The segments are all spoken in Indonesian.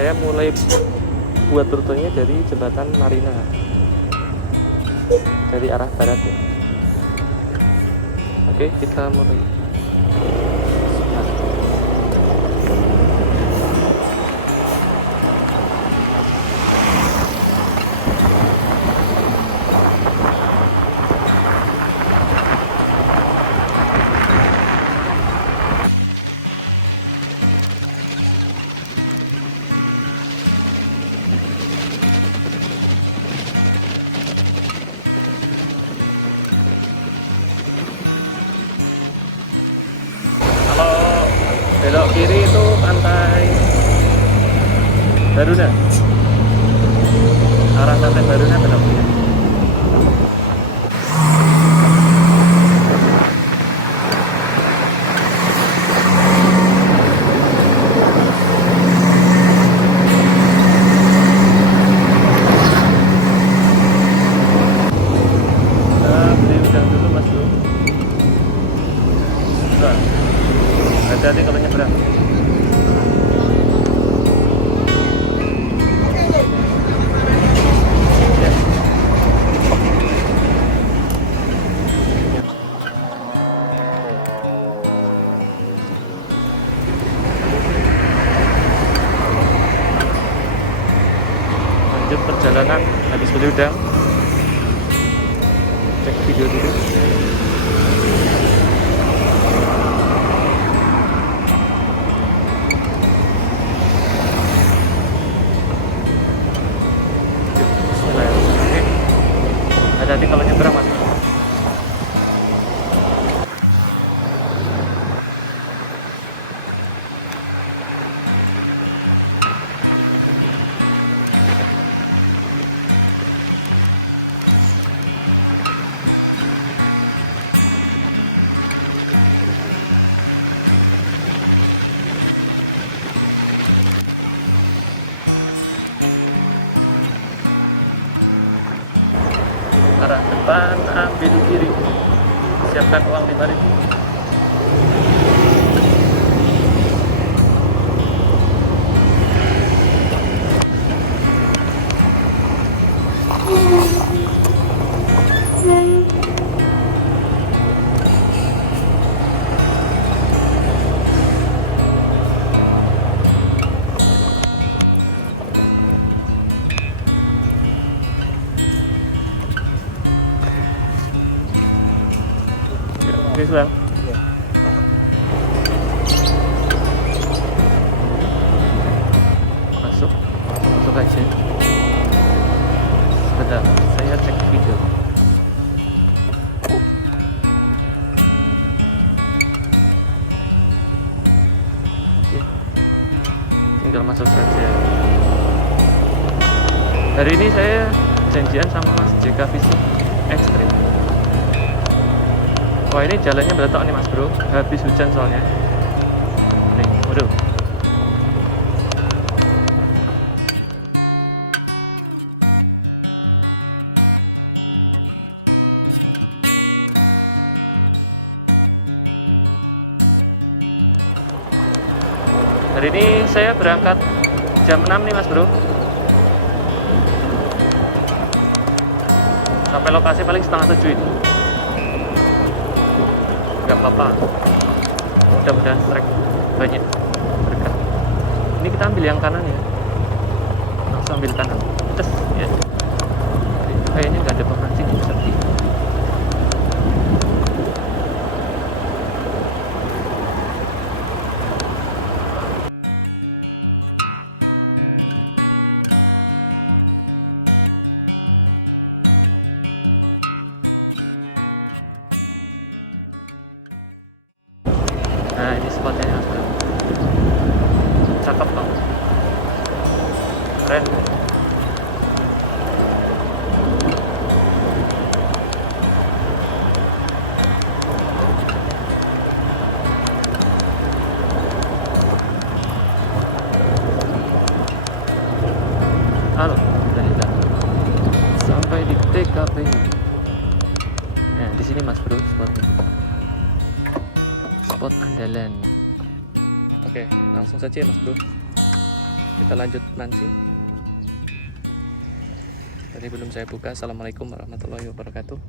saya mulai buat rutenya dari jembatan Marina, dari arah barat ya. Oke, kita mulai. Belok kiri itu pantai Baruna, arah pantai Baruna belok kiri. Beli udang dulu mas bro. Nah, hati-hati kalau nyebrang. Lanjut perjalanan habis beli udang. Cek video dulu. Hati-hati kalau nyebrang mas. Arah depan, ambil kiri, siapkan uang 5.000. Oke, Bang. Masuk aja. Sebentar, saya cek video. Oke, tinggal masuk saja. Hari ini saya janjian sama Mas JK Fishing Extreme. Wah, ini jalannya beletok nih mas bro, habis hujan soalnya. Nih, waduh. Hari ini saya berangkat jam 6 nih mas bro. Sampai lokasi paling setengah 7 ini. Gak apa-apa, mudah-mudahan strike banyak berkah. Ini kita ambil yang kanan ya, langsung ambil kanan terus ya. Kayaknya nggak ada pemancing yang sepi. Nah, ini spotnya ya, bro. Cakep banget, keren. Alhamdulillah sampai di TKP. Nah, di sini mas bro spotnya, spot andalan. Oke, langsung saja ya mas bro. Kita lanjut mancing. Tadi belum saya buka. Assalamualaikum warahmatullahi wabarakatuh.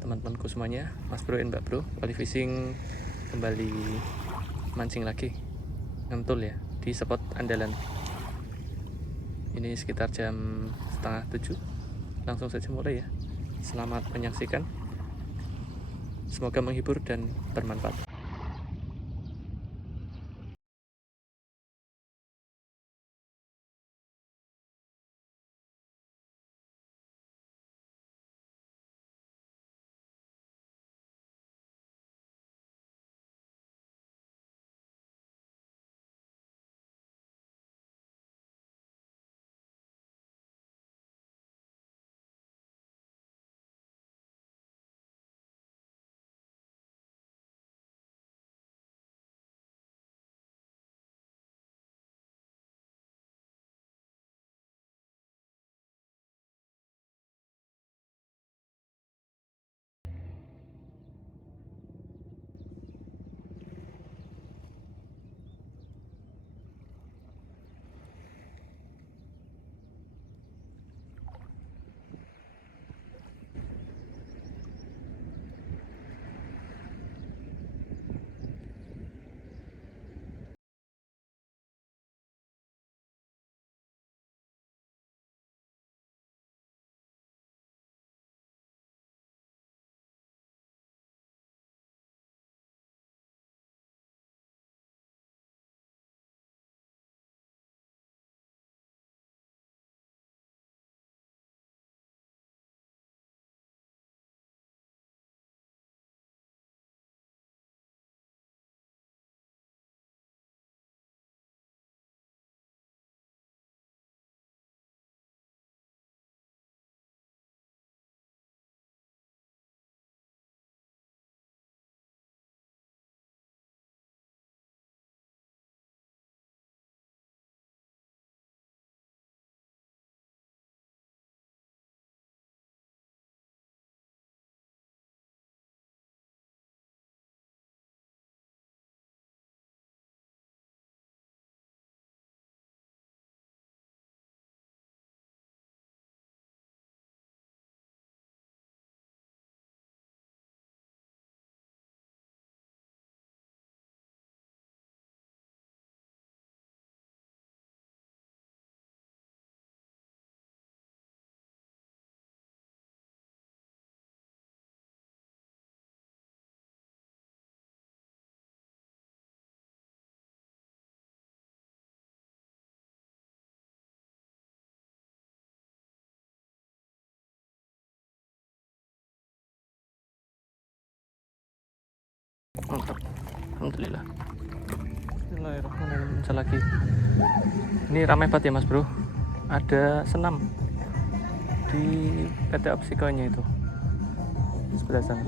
Teman-temanku semuanya, Mas Bro dan Mbak Bro, Wali Fishing kembali mancing lagi, ngentul ya di spot andalan. Ini sekitar jam 6:30. Langsung saja mulai ya. Selamat menyaksikan. Semoga menghibur dan bermanfaat. Mantap, alhamdulillah. Bismillahirrahmanirrahim. Bisa lagi. Ini ramai banget ya Mas Bro. Ada senam di PT Opsikonya itu sebelah sana.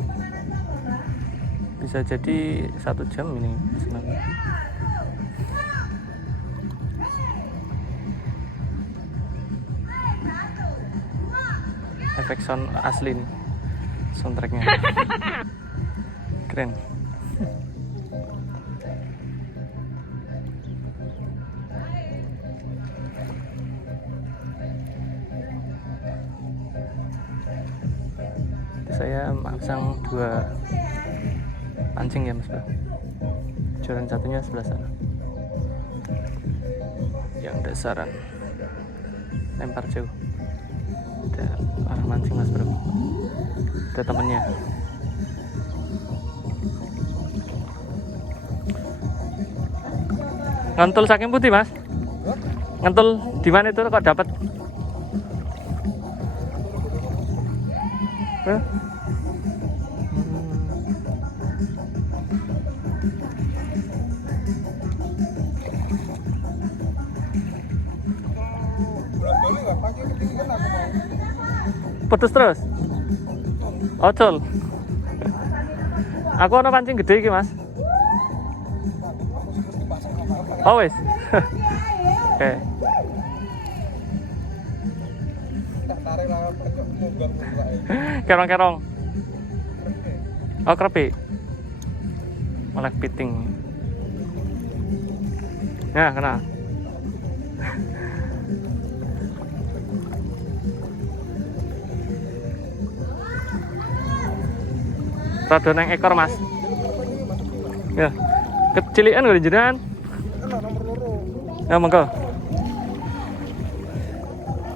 Bisa jadi 1 jam ini senamnya. Efek sound asli nih, soundtracknya keren. Saya pasang 2 pancing ya Mas Bro. Joran satunya sebelah sana. Yang dasaran lempar jauh. Ada orang mancing Mas Bro. Ada temennya. Ngentul saking putih Mas. Ngentul di mana itu kok dapat? Putus terus. Ocol. Aku ada pancing gede iki, Mas. Oh wis. Oke. Kerong-kerong. Oh, kerepik. Malah piting. Ya, kena. Rada neng ekor, Mas. Ya. Kecilian lho jenengan. Ya, monggo.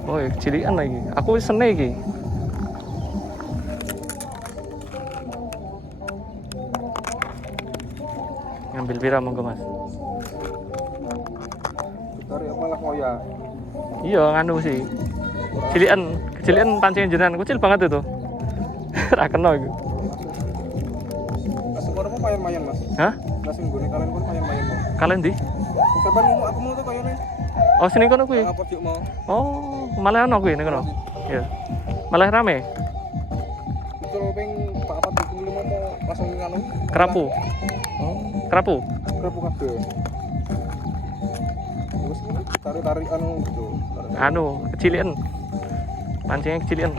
Oh, kecilian lagi. Aku wis seneng iki. Ngambil pira monggo, Mas? Tarik apa lah moya? Iya, nganu sih. Kecilian pancing jenengan kecil banget itu. Ra kena iku. Asal kono mayan-mayan, Mas. Hah? Nasi nggone kalian kono mayan-mayan. Kalian di? Saban ngomong aku mau tuh kayane. Oh, sini kono kuwi. Ngapa juk mau? Oh, malah ono kuwi ning kono. Iya. Malah rame. Betul ping 425 mau langsung nganu. Kerapu. Oh, kerapu. Kerapu kabeh. Terus tarik-tarik anu gitu. Anu, kecilian. Pancingnya kecilian.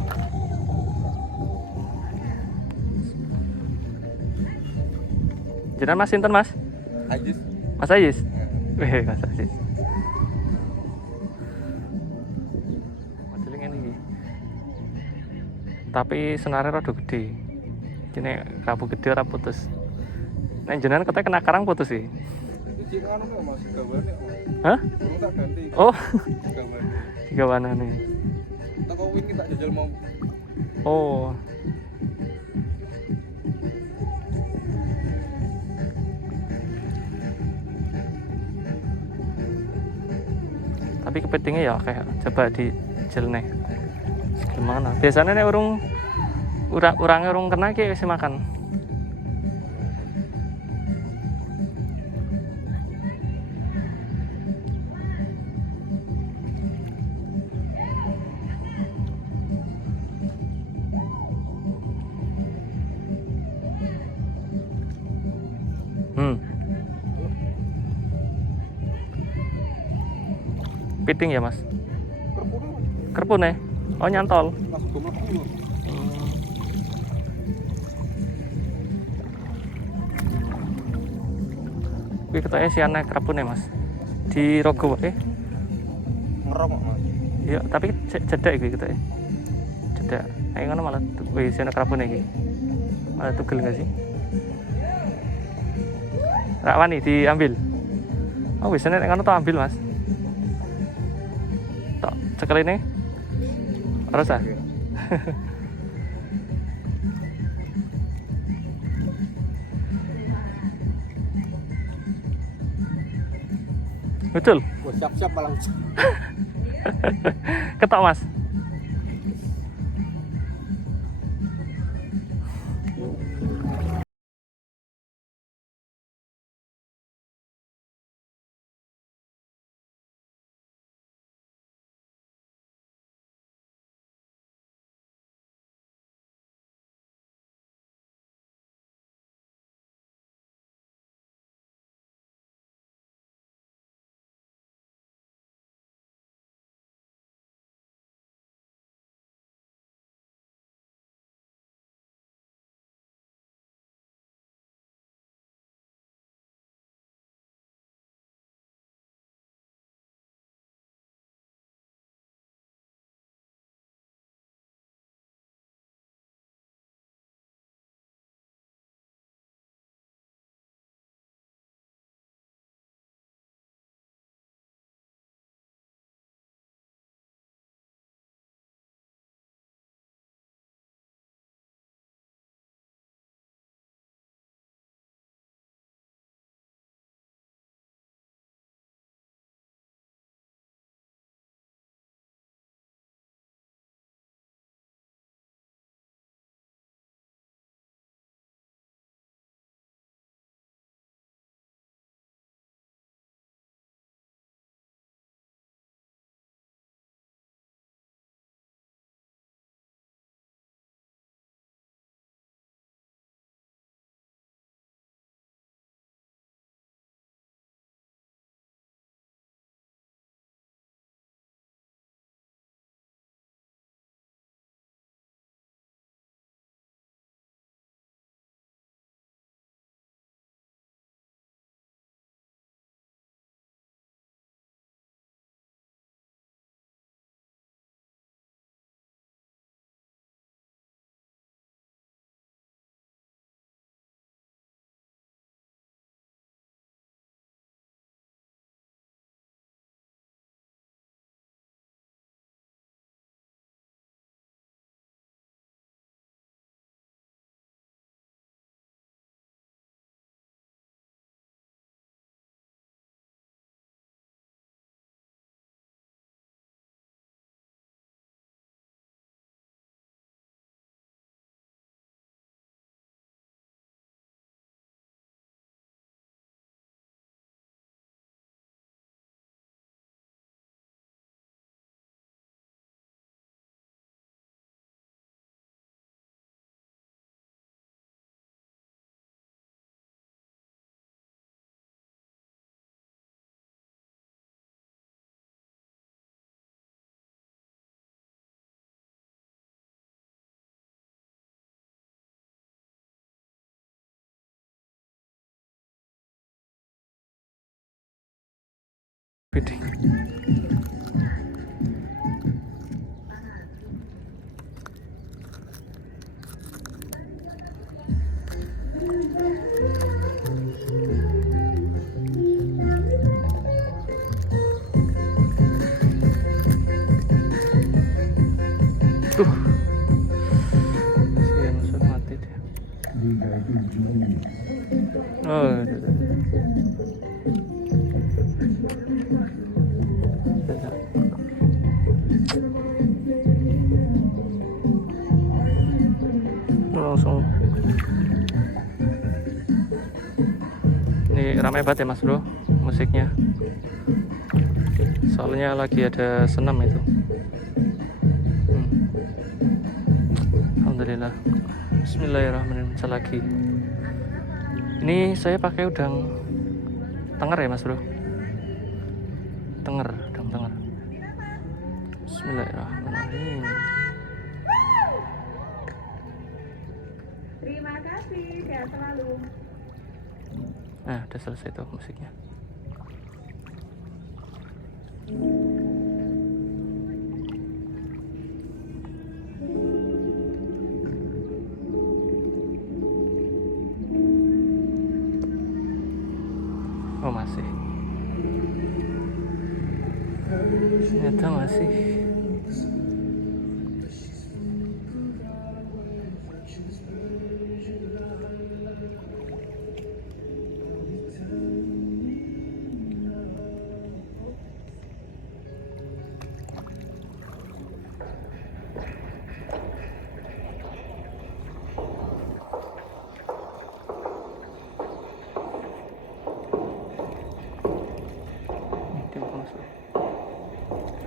Jenengan Mas sinten, Mas? Ajis. Mas Ayis. Mas Ayis. Modeling ini. Tapi senare rada gede. Ini kerapu gede ora putus. Nek jenengan katanya kena karang putus sih. Iki anu Mas gawane. Hah? Belum tak ganti. Oh, Gawane. tiga warna nih. Toko wingi tak jajal mau. Oh. Tapi kepitingnya ya kayak coba di jelne. Gimana? Biasanya nek urangnya urung kena ki wis makan. Piting ya, Mas? Kerpune. Oh, nyantol. Langsung mlebu. Kuwi ketoke siane kerpune, Mas. Di rogo wae. Ngerong kok, Mas. Iya, tapi cedek iki ketoke. Cedek. Kayak ngono malah kuwi siane kerpune iki. Malah tugel enggak sih? Rak wani diambil. Oh, biasanya nek ngono tak ambil, Mas. Tok cekel ini. Terus ah. Betul. Wah, siap-siap malah. Ketok, Mas. Bidding. Kasihan, langsung mati dia. Oh, langsung. Ini ramai banget ya Mas Bro musiknya, soalnya lagi ada senam itu. Alhamdulillah. Bismillahirrahmanirrahim. Bisa lagi. Ini saya pakai udang tenger ya Mas Bro. Tenger, udang tenger. Bismillahirrahmanirrahim. Terima kasih, sehat selalu. Nah, udah selesai tuh musiknya. Oh masih. Ternyata masih.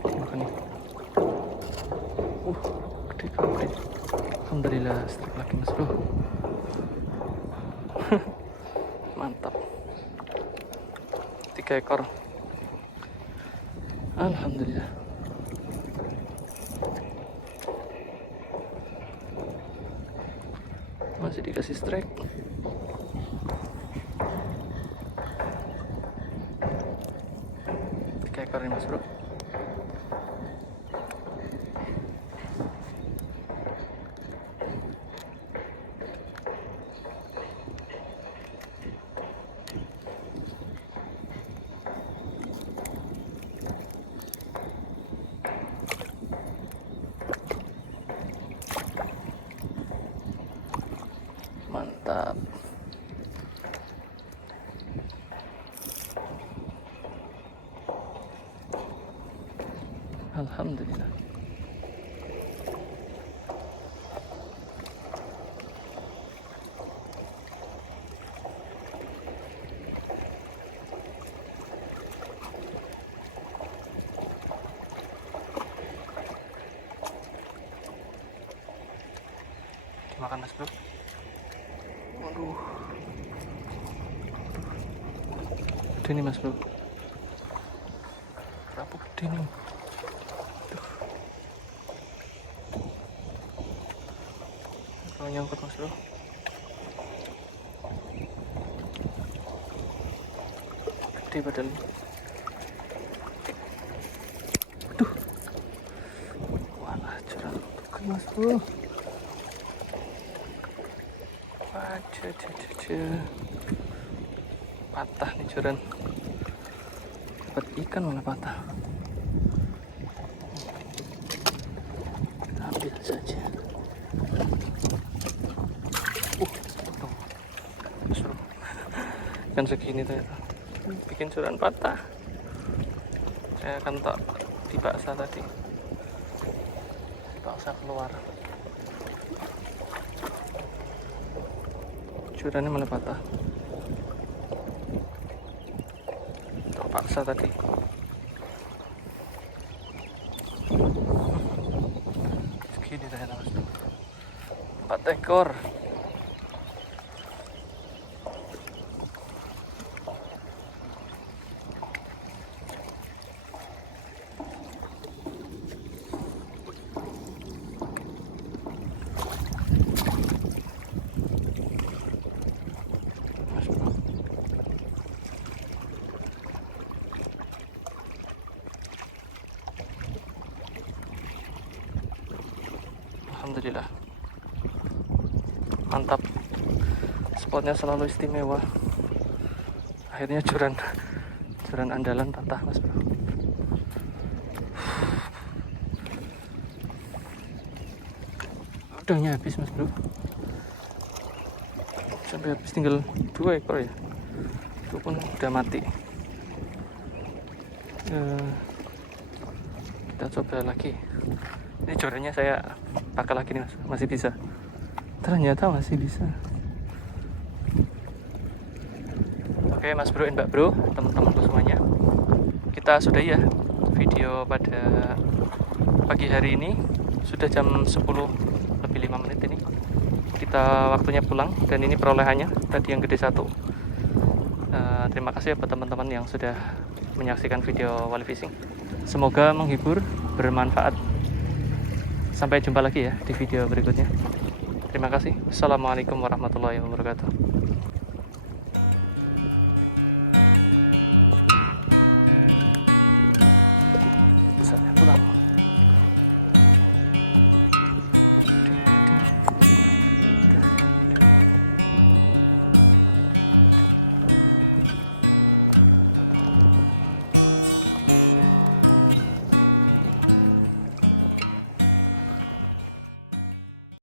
Makan nih. Gede banget. Alhamdulillah, strike lagi Mas Bro. Mantap. 3 ekor. Alhamdulillah. Masih dikasih strike. Ekor ini Mas Bro. Mantap. Alhamdulillah. Makan Mas Bro. Waduh. Gede nih Mas Bro. Berapa gede nih? Kalau nyangkut Mas Bro. Gede padahal. Aduh. Walah curang tuh Mas Bro. Waduh. Patah nih curang. Dapat ikan malah patah. Ambil saja. Kan segini tuh bikin curan patah. Saya akan tak dipaksa tadi, dipaksa keluar, curannya malah patah. Terpaksa tadi. Segini ternyata Mas. 4 ekor. Alhamdulillah. Mantap. Spotnya selalu istimewa. Akhirnya joran andalan patah, Mas Bro. Udangnya habis, Mas Bro. Sampai habis tinggal 2 ekor ya. Itu pun udah mati. Kita coba lagi. Ini jorannya saya pakai lagi nih, Mas. Masih bisa. Ternyata masih bisa. Oke, Mas Bro dan Mbak Bro, teman-temanku semuanya, kita sudah ya video pada pagi hari ini. Sudah jam 10 lebih 5 menit ini. Kita waktunya pulang, dan ini perolehannya tadi yang gede 1. Terima kasih ya buat teman-teman yang sudah menyaksikan video Wali Fishing. Semoga menghibur, bermanfaat. Sampai jumpa lagi ya di video berikutnya. Terima kasih. Assalamualaikum warahmatullahi wabarakatuh.